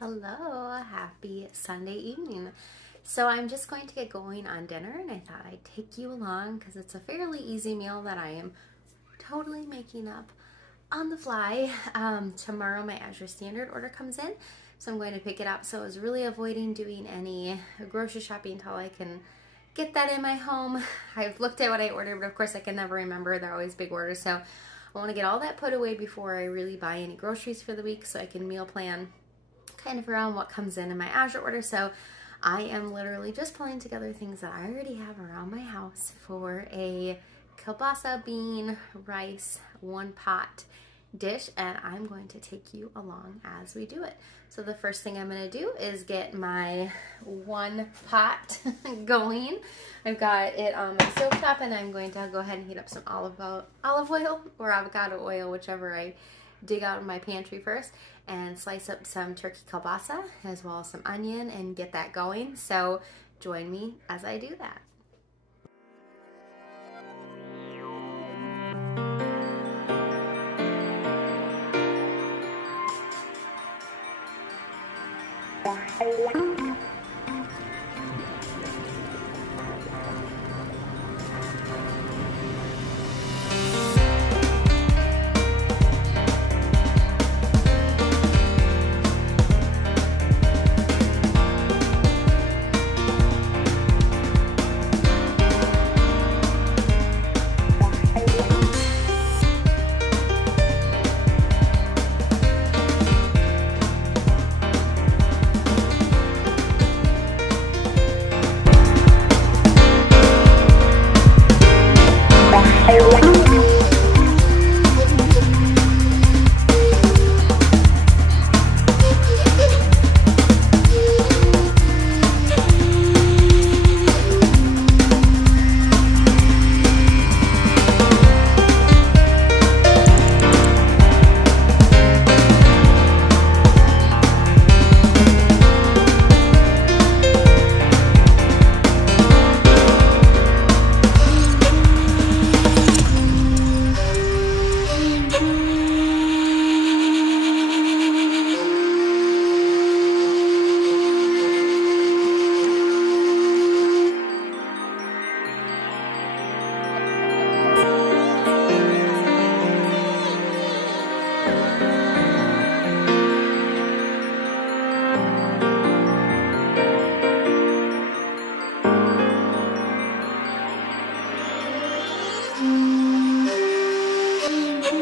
Hello, happy Sunday evening. So I'm just going to get going on dinner and I thought I'd take you along because it's a fairly easy meal that I am totally making up on the fly. Tomorrow my Azure Standard order comes in, so I'm going to pick it up. So I was really avoiding doing any grocery shopping until I can get that in my home. I've looked at what I ordered, but of course I can never remember. They're always big orders. So I want to get all that put away before I really buy any groceries for the week so I can meal plan kind of around what comes in my Azure order. So I am literally just pulling together things that I already have around my house for a kielbasa bean rice one pot dish, and I'm going to take you along as we do it. So the first thing I'm going to do is get my one pot going. I've got it on my stovetop and I'm going to go ahead and heat up some olive oil or avocado oil, whichever I dig out of my pantry first, and slice up some turkey kielbasa as well as some onion and get that going. So join me as I do that.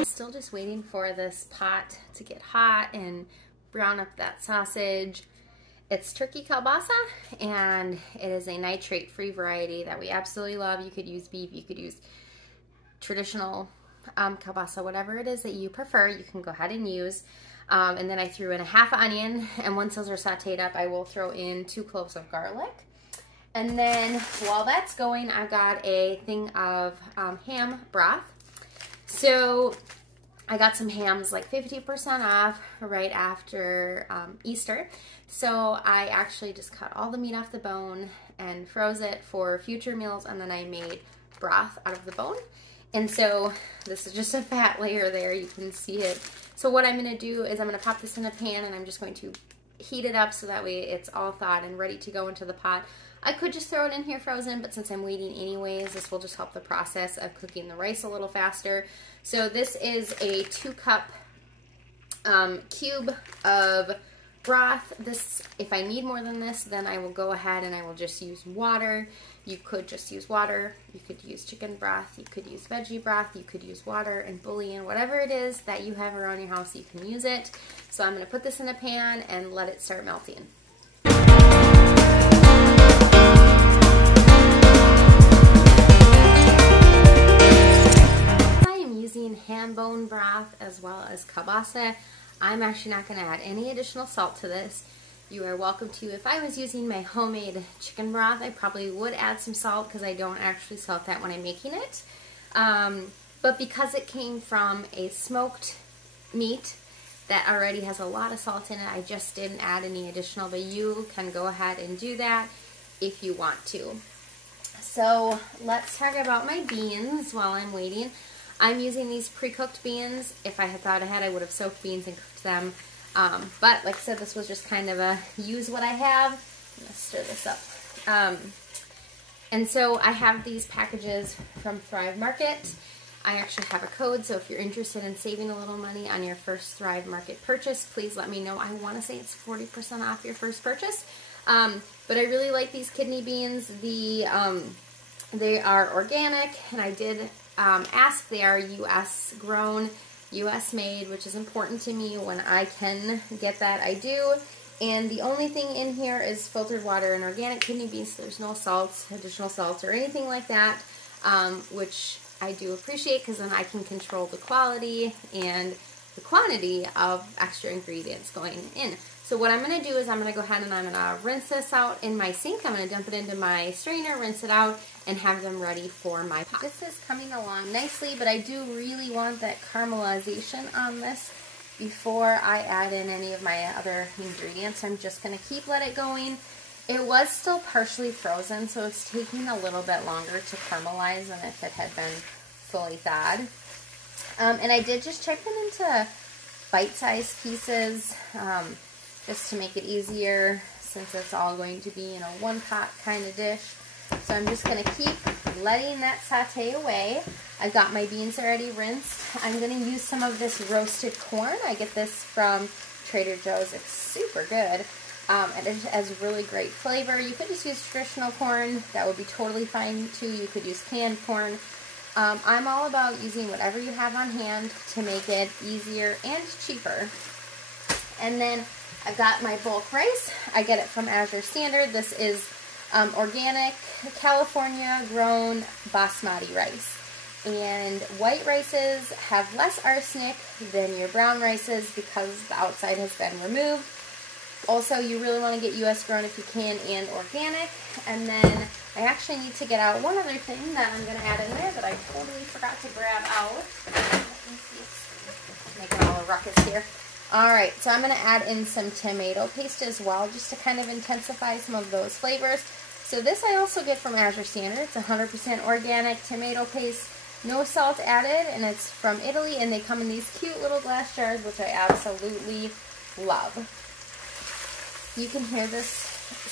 Still just waiting for this pot to get hot and brown up that sausage. It's turkey kielbasa, and it is a nitrate-free variety that we absolutely love. You could use beef, you could use traditional kielbasa, whatever it is that you prefer, you can go ahead and use. And then I threw in a half onion, and once those are sauteed up, I will throw in 2 cloves of garlic. And then while that's going, I've got a thing of ham broth. So I got some hams like 50% off right after Easter. So I actually just cut all the meat off the bone and froze it for future meals, and then I made broth out of the bone. And so this is just a fat layer there, you can see it. So what I'm gonna do is I'm gonna pop this in a pan and I'm just going to heat it up so that way it's all thawed and ready to go into the pot. I could just throw it in here frozen, but since I'm waiting anyways, this will just help the process of cooking the rice a little faster. So this is a 2-cup cube of broth. This, if I need more than this, then I will go ahead and I will just use water. You could just use water. You could use chicken broth. You could use veggie broth. You could use water and bouillon. Whatever it is that you have around your house, you can use it. So I'm going to put this in a pan and let it start melting. Ham bone broth as well as kielbasa. I'm actually not going to add any additional salt to this. You are welcome to. If I was using my homemade chicken broth, I probably would add some salt because I don't actually salt that when I'm making it. But because it came from a smoked meat that already has a lot of salt in it, I just didn't add any additional, but you can go ahead and do that if you want to. So let's talk about my beans while I'm waiting. I'm using these pre-cooked beans. If I had thought ahead, I would have soaked beans and cooked them But like I said, this was just kind of a use what I have. I'm gonna stir this up. And so I have these packages from Thrive Market. I actually have a code, so if you're interested in saving a little money on your first Thrive Market purchase, please let me know. I want to say it's 40% off your first purchase. But I really like these kidney beans. They are organic, and I did ask. They are U.S. grown, U.S. made, which is important to me. When I can get that, I do. And the only thing in here is filtered water and organic kidney beans. There's no salts, additional salts, or anything like that, which I do appreciate, because then I can control the quality and the quantity of extra ingredients going in. So what I'm going to do is I'm going to go ahead and I'm going to rinse this out in my sink. I'm going to dump it into my strainer, rinse it out, and have them ready for my pot. This is coming along nicely, but I do really want that caramelization on this before I add in any of my other ingredients. I'm just going to keep let it going. It was still partially frozen, so it's taking a little bit longer to caramelize than if it had been fully thawed. And I did just chip it into bite-sized pieces, just to make it easier, since it's all going to be in a one-pot kind of dish. So I'm just going to keep letting that saute away. I've got my beans already rinsed. I'm going to use some of this roasted corn. I get this from Trader Joe's. It's super good. And it has really great flavor. You could just use traditional corn. That would be totally fine too. You could use canned corn. I'm all about using whatever you have on hand to make it easier and cheaper. And then I've got my bulk rice. I get it from Azure Standard. This is organic, California grown basmati rice. And white rices have less arsenic than your brown rices because the outside has been removed. Also, you really want to get U.S. grown if you can, and organic. And then I actually need to get out one other thing that I'm going to add in there that I totally forgot to grab out. Let me see. Making all a ruckus here. Alright, so I'm going to add in some tomato paste as well, just to kind of intensify some of those flavors. So this I also get from Azure Standard. It's 100% organic tomato paste, no salt added, and it's from Italy, and they come in these cute little glass jars, which I absolutely love. You can hear this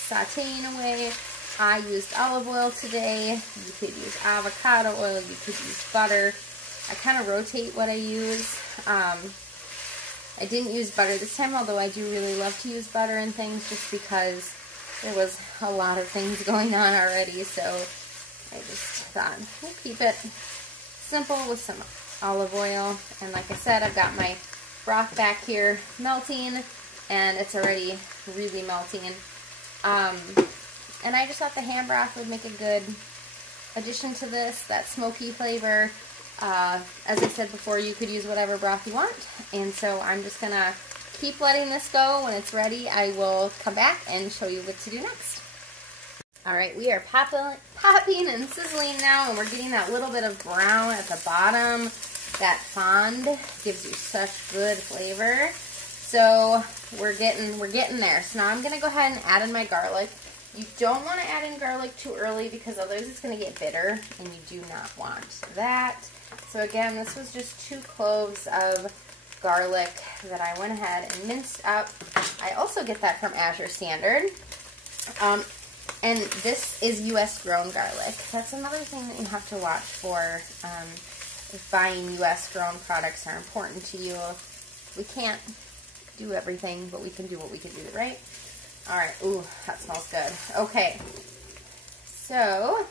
sauteing away. I used olive oil today. You could use avocado oil. You could use butter. I kind of rotate what I use. I didn't use butter this time, although I do really love to use butter and things, just because there was a lot of things going on already. So I just thought we'll keep it simple with some olive oil. And like I said, I've got my broth back here melting, and it's already really melting. And I just thought the ham broth would make a good addition to this, that smoky flavor. As I said before, you could use whatever broth you want. And so I'm just going to keep letting this go. When it's ready, I will come back and show you what to do next. Alright, we are popping and sizzling now, and we're getting that little bit of brown at the bottom. That fond gives you such good flavor. So we're getting there. So now I'm going to go ahead and add in my garlic. You don't want to add in garlic too early, because otherwise it's going to get bitter, and you do not want that. So again, this was just 2 cloves of garlic that I went ahead and minced up. I also get that from Azure Standard. And this is U.S. grown garlic. That's another thing that you have to watch for if buying U.S. grown products are important to you. We can't do everything, but we can do what we can do, right? Alright, ooh, that smells good. Okay, so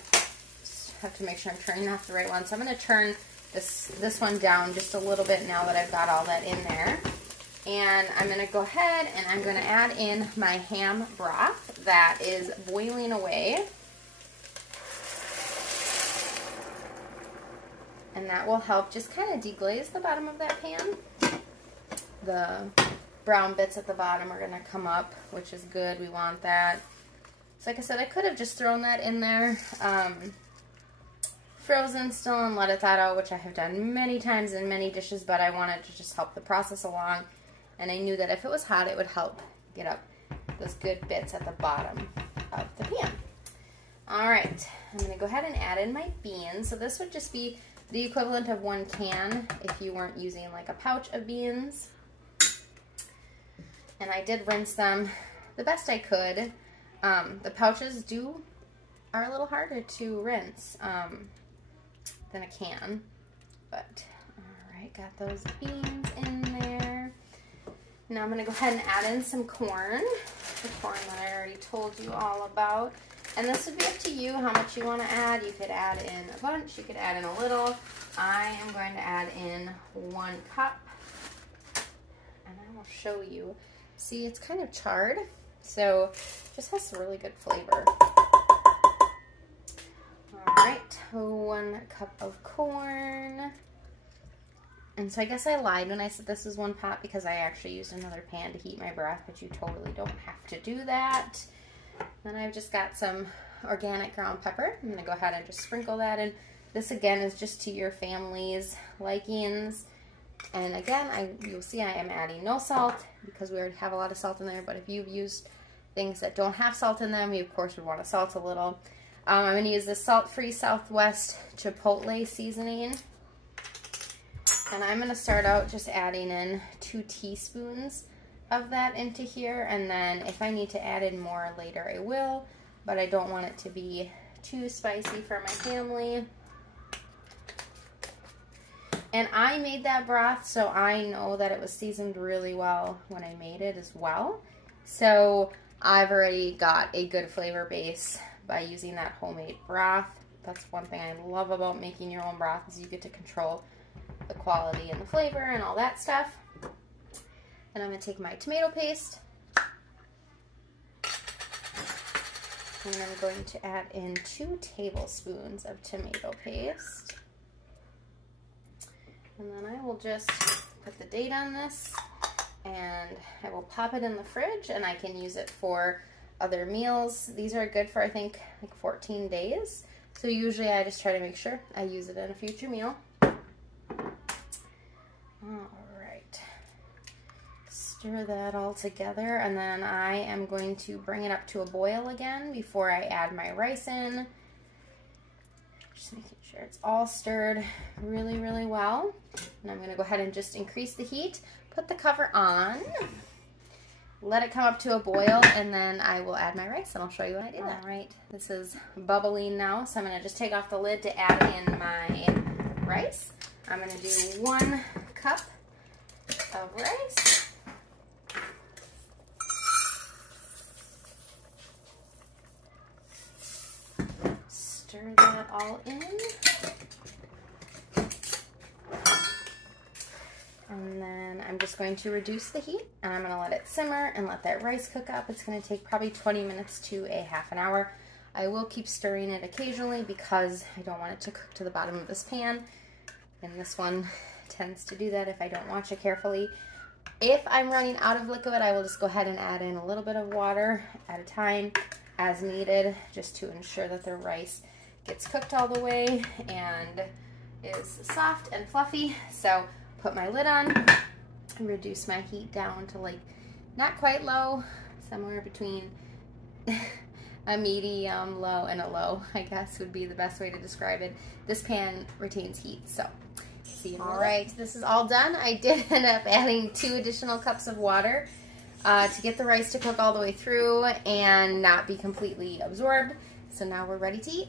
just have to make sure I'm turning off the right one. So I'm going to turn this one down just a little bit now that I've got all that in there. And I'm going to go ahead and I'm going to add in my ham broth that is boiling away. And that will help just kind of deglaze the bottom of that pan. The brown bits at the bottom are going to come up, which is good. We want that. So like I said, I could have just thrown that in there frozen still and let it thaw out, which I have done many times in many dishes, but I wanted to just help the process along. And I knew that if it was hot, it would help get up those good bits at the bottom of the pan. Alright, I'm going to go ahead and add in my beans. So this would just be the equivalent of 1 can if you weren't using like a pouch of beans. And I did rinse them the best I could. The pouches are a little harder to rinse than a can. But, alright, got those beans in there. Now I'm going to go ahead and add in some corn. The corn that I already told you all about. And this would be up to you how much you want to add. You could add in a bunch, you could add in a little. I am going to add in 1 cup. And I will show you. See, it's kind of charred, so it just has a really good flavor. Alright, 1 cup of corn. And so I guess I lied when I said this was 1 pot because I actually used another pan to heat my broth, but you totally don't have to do that. Then I've just got some organic ground pepper. I'm going to go ahead and just sprinkle that in. This again is just to your family's likings. And again, you'll see I am adding no salt because we already have a lot of salt in there, but if you've used things that don't have salt in them, you of course would want to salt a little. I'm going to use the salt-free Southwest Chipotle seasoning. And I'm going to start out just adding in 2 teaspoons of that into here, and then if I need to add in more later I will, but I don't want it to be too spicy for my family. And I made that broth, so I know that it was seasoned really well when I made it as well. So I've already got a good flavor base by using that homemade broth. That's one thing I love about making your own broth is you get to control the quality and the flavor and all that stuff. And I'm going to take my tomato paste. And I'm going to add in 2 tablespoons of tomato paste. And then I will just put the date on this and I will pop it in the fridge and I can use it for other meals. These are good for I think like 14 days. So usually I just try to make sure I use it in a future meal. Alright. Stir that all together and then I am going to bring it up to a boil again before I add my rice in. Just making sure it's all stirred really, really well. And I'm going to go ahead and just increase the heat, put the cover on, let it come up to a boil, and then I will add my rice, and I'll show you when I do that. All right, this is bubbling now, so I'm going to just take off the lid to add in my rice. I'm going to do 1 cup of rice. Stir that all in. And then I'm just going to reduce the heat and I'm going to let it simmer and let that rice cook up. It's going to take probably 20 minutes to a half an hour. I will keep stirring it occasionally because I don't want it to cook to the bottom of this pan. And this one tends to do that if I don't watch it carefully. If I'm running out of liquid, I will just go ahead and add in a little bit of water at a time as needed, just to ensure that the rice gets cooked all the way and is soft and fluffy. So put my lid on and reduce my heat down to like not quite low, somewhere between a medium low and a low, I guess would be the best way to describe it. This pan retains heat, so see you in a minute. All right, this is all done. I did end up adding 2 additional cups of water to get the rice to cook all the way through and not be completely absorbed. So now we're ready to eat.